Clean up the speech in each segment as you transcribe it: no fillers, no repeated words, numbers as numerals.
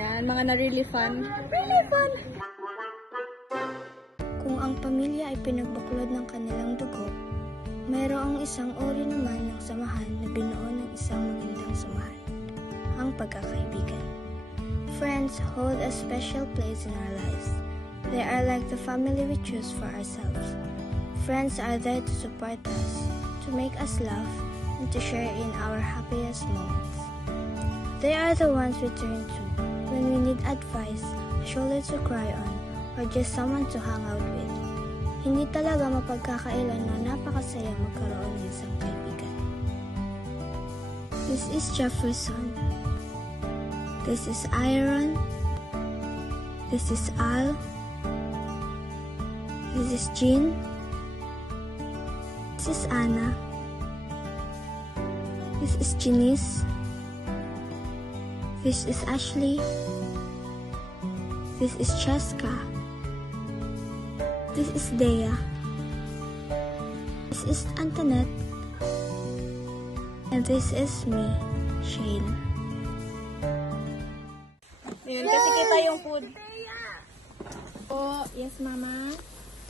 Yan, mga na really fun. Really fun! Kung ang pamilya ay pinagbaklod ng kanilang dugo, mayroong isang uri naman ng samahan na binuo ng isang magandang samahan, ang pagkakaibigan. Friends hold a special place in our lives. They are like the family we choose for ourselves. Friends are there to support us, to make us laugh, and to share in our happiest moments. They are the ones we turn to when we need advice, a shoulder to cry on, or just someone to hang out with. Hindi talaga mapagkakailan na napakasaya magkaroon ng isang kaibigan. This is Jefferson. This is Aaron. This is Al. This is Jean. This is Anna. This is Janice. This is Ashley. This is Cheska. This is Dea. This is Antoinette. And this is me, Shane. Yun, kasi kita yung food. Oh, yes, Mama.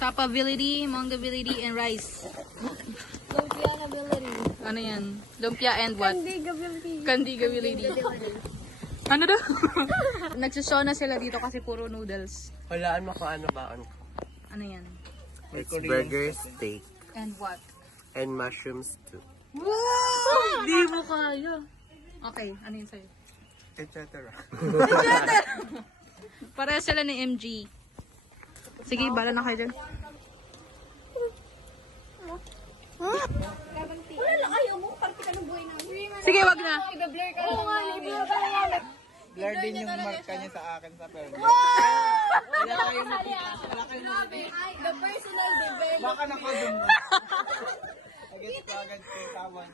Tapability, mongability, and rice. Lumpia ability. Ano yan? Lumpia and what? Kandigability. Kandigability. Ano daw? Nagsushow na sila dito kasi puro noodles. Walaan mo kung ano ba. Ano yan? It's burger, steak, And what? and mushrooms too. Wow! Di mo kaya. Okay, ano yun sa'yo? Etc. Pareha sila ni MG. Sige, bala na kayo dyan. Wala lang, ayaw mo. Parte ka ng buhay namin. Sige, wag na. Iba-blur ka lang namin. Blur din yung marka niya sa akin sa pero. Wala kayo makita. The personal development. Baka nakadun mo. Agad ko agad kay Tawan.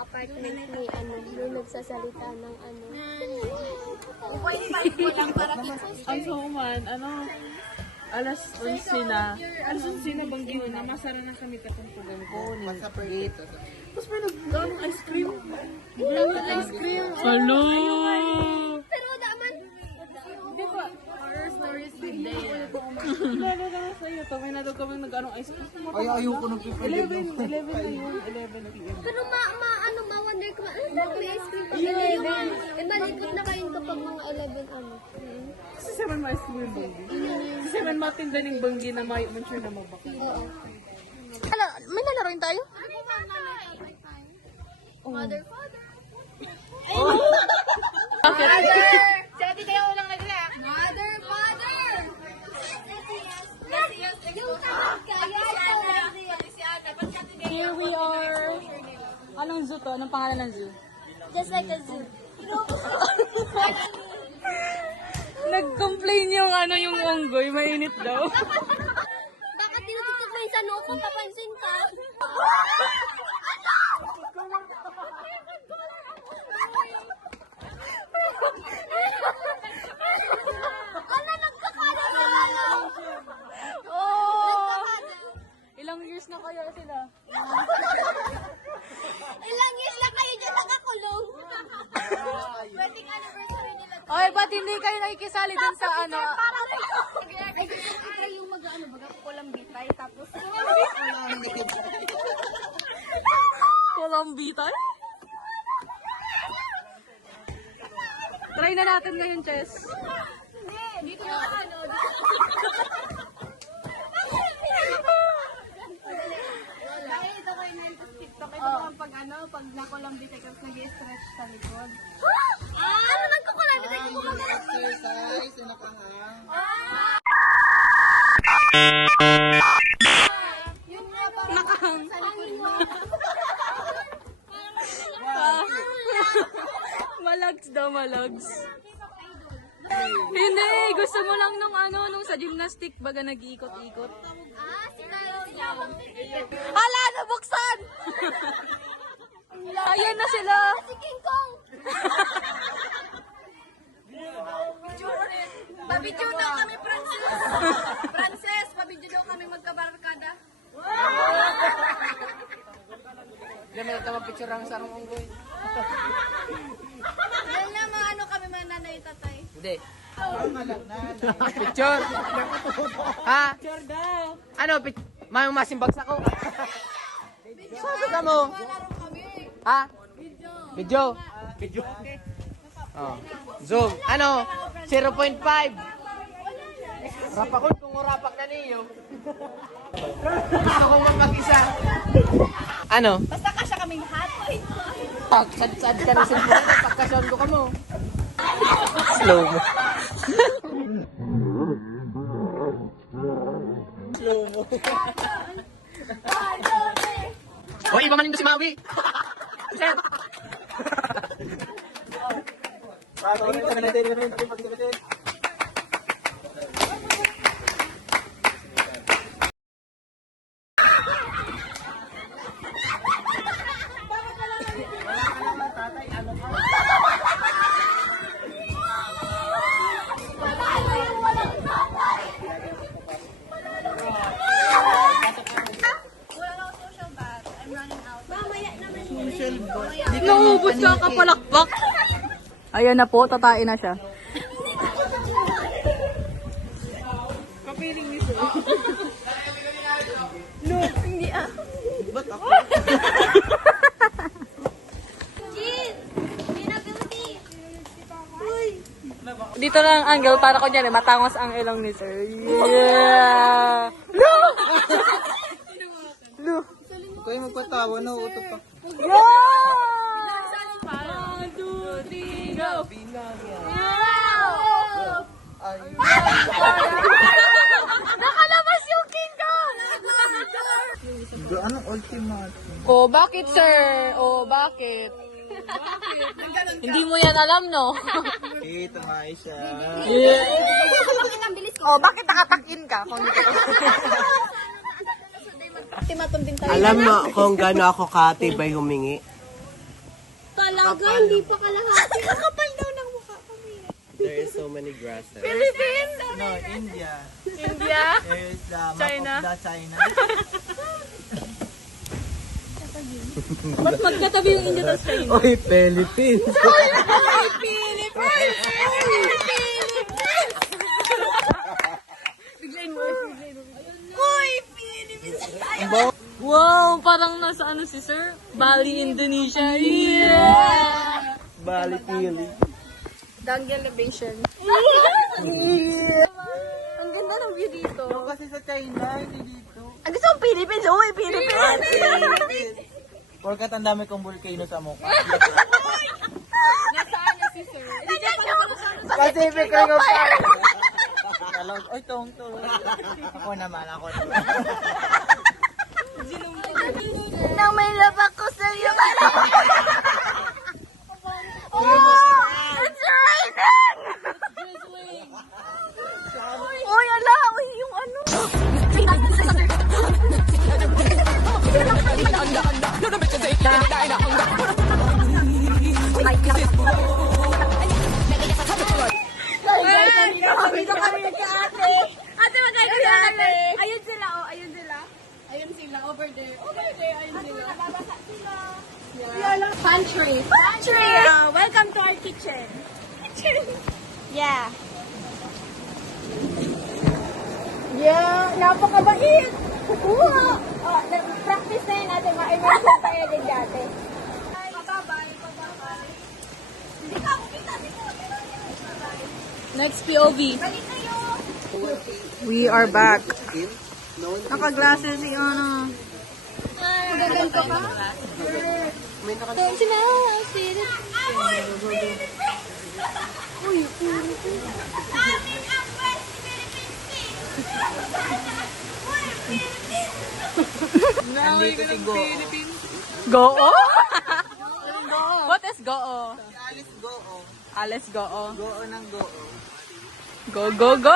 Apartment ni nung nagsasalita ng Pwede pa rin lang para Ang suman, alas 11 na. Alas 11 na bang gino na masara na kami katungkugan ko ni gate. Tapos may nagdaan ice cream. Ice cream. Hello! Pero daman. Di ba? Horror stories with Leia. Lalo na sa'yo. May na daw kami nag-anong ice cream. Ay, ayoko nag-11 na yun. 11 p.m. Pero ma-wonder ko, ano ba may ice cream pag 11? Eh, malikot na kayo kapag mga 11, Si Seven ma ice cream yung banggi. Si Seven matinda ng banggi na may mansure na mabaka. Ano, may lalaroin tayo? Mother, father. Siya di kayo ulang nagla. Mother, father. Yung tatag ka, Here we are. Anong zoo to? Anong pangalan ng zoo? just like a zoo. Nag-complain yung yung unggoy, mainit daw. Bakit tinutuktok mo yung sa noo ko? Papansin ka. Ano, nagkakalat na lang. Oh! Ilang years na kaya sila? Ilang years na kayo dyan nakakulong. Wedding anniversary nila. Oy, ba't hindi kayo nakikisali dun sa ano? Ay, gusto yung baga kulang bitay, tapos Colombitan? Try na natin ngayon, Chess. dito na Dahil ito kayo na yung TikTok, ito pag pag nakulang bitay kasi nag-stretch sa likod. Ano nagkukulang bitay ko Exercise, nakahang. Yung nga parang sa likod mo. Malags daw, malags. Hindi, gusto mo lang nung sa gymnastic baga nag-iikot-ikot. Hala, nabuksan! Ayan na sila! Si King Kong! Pabidyo daw kami, Frances! Frances, pabidyo daw kami magkabarkada. Ganun ito mapicture ang sarong unggoy. Yan na, maano kami mananay tatay. Pwede. Picture. Ha? Picture daw. Ano? May masimbagsak ko. Sabi ka mo. Ha? Video. Video. Oh. Zoom. Ano? 0.5. Rapakon kung urapak na niyo. Gusto kong mag-isa. Ano? Basta kasya kaming lahat. Sad ka na sa buhay. Pagkasyon ko ka mo. Slow mo. Slow mo. O, iba man ito si Maui. Sir. Naubos ka kapalakpak. Ayan na po, tatain na siya. Kapiling ni Sir. Dito na ang angle para ko dyan matangos ang ilong ni Sir. Yeah! No! No! Kaya magpatawa na utot pa. Yeah! 1, 2, 3, go! Nakalabas yung King Kong! Anong ultimate? Oh, bakit sir? Oh, bakit? Hindi mo yan alam, no? Ito nga siya. Oh, bakit nakatakin ka? Alam mo kung gaano ako katibay humingi? Talaga, hindi pa kalahati. Nakapal daw ng mukha kami. There is so many grasses. Philippines? No, India. India? There is the map China. of the China. Ba't magkatabi yung India at China? Oy, Philippines! Wow, parang nasa ano si Sir? Bali, Indonesia. Yeah! Bali Pili. Dang elevation. Ang ganda ng view dito. Kasi sa China, hindi dito. Ang gusto kong Philippines. Uy, Philippines! Porkat ang dami kong volcano sa mukha. Nasaan na si Sir? Pacific Ring of Fire. Oy, tong. Ako naman. Nang may labak ko sa iyo. It's raining! Uy, ala! Uy, yung ano? Dito kami nagka-ate. Ate, magkano si ate? Ayun sila, oh. Ayun sila. Ayun sila, over there. Over there, ayun sila. Nababasa sila. Yeah. Pantry. Pantry! Welcome to our kitchen. Yeah. Yeah, napakabait. Oo. Oh, practice na yun natin. Ma-immersion tayo din dati. Pababay. Hindi ka ako kita. Next POV. Balik kayo. We are back. Naka-glasses si ano. Magaganto ka? Nandito si Go. Go-o? What is go-o? Alice Go. Alice go-o. Go ng Go. Go, go, go!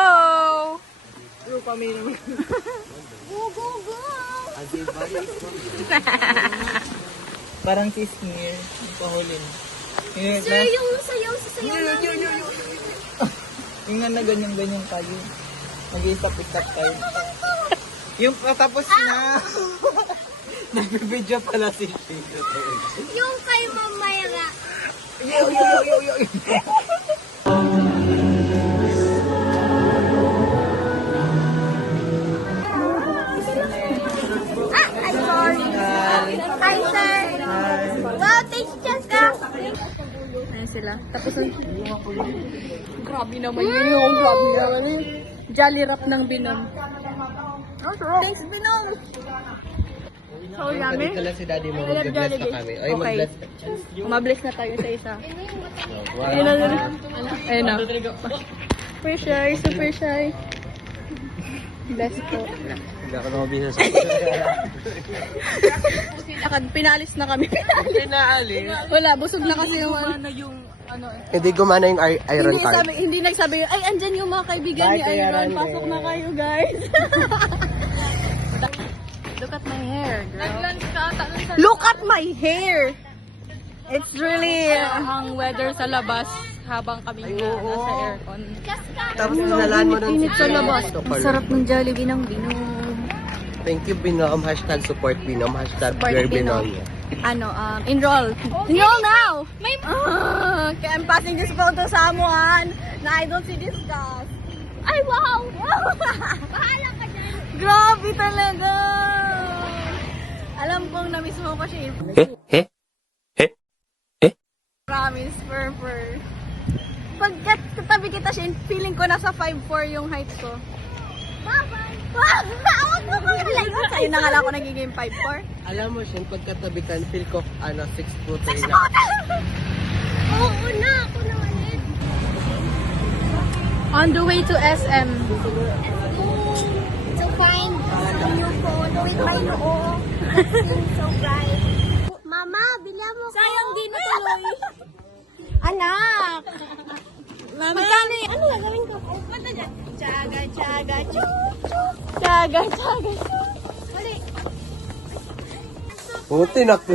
Parang si Smear. Yung pahulin. Sir, yung sayaw sa sayaw namin. Yung na ganyan-ganyan kayo. Nag-isap-isap kayo. Yung tapos na. Nag-video pala si Tito. Yung kay mamaya nga. Yo. Grabe naman yun yung grabe naman yun. Jolly Wrap ng Binom. Thanks, Binom! So, yummy. Sabi ko lang si daddy mo, I love mag-bless pa Jollibee. kami. Ay, Okay. mag-bless. Mabless na tayo sa isa. Wow. Ayun na. Super shy, super shy. Bless po. Hindi ako nakabisa sa Pinalis na kami. Pinaalis. Wala, busog na kasi yung ano. Hindi gumana yung iron Hindi, card. hindi nagsabi, ay, andyan yung mga kaibigan ni Bye, Iron. Iron. Pasok na kayo, guys. Look at my hair, girl. Look at my hair! It's really ang weather sa labas habang kami nasa aircon. Tapos dinalaan mo ng Init sa labas. Ang sarap ng Jollibee ng Binom. Thank you, Binom. Hashtag support Binom. Hashtag Support Bear Binom. Binom. Enroll. Enroll now! Okay, I'm passing this photo sa someone na I don't see this class. Ay, wow! Bahala ka dyan! Grabe talaga! Alam kong na-miss mo ko siya. Promise, Purper. Pagkat katabi kita siya, feeling ko nasa 5'4 yung height ko. Bye-bye! Awag mo ko yung like. Sa'yo na nga lang ako nagiging 5'4. Alam mo, Shen, pagkatabi ka, feel ko, 6 foot na. Oo na, ako na ulit. On the way to SM. To find a new phone with my noo. So bright. Mama, bilhan mo ko. Sayang di natuloy. Anak! Magkano yan? Ano gagawin ko? Punta dyan. Tsaga, tsaga, chup, chup. Tsaga, tsaga. Hali. Puti na ko.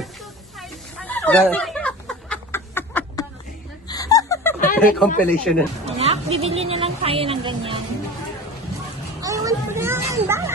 Compilation na. Anak, bibili na lang tayo ng ganyan. I want brand.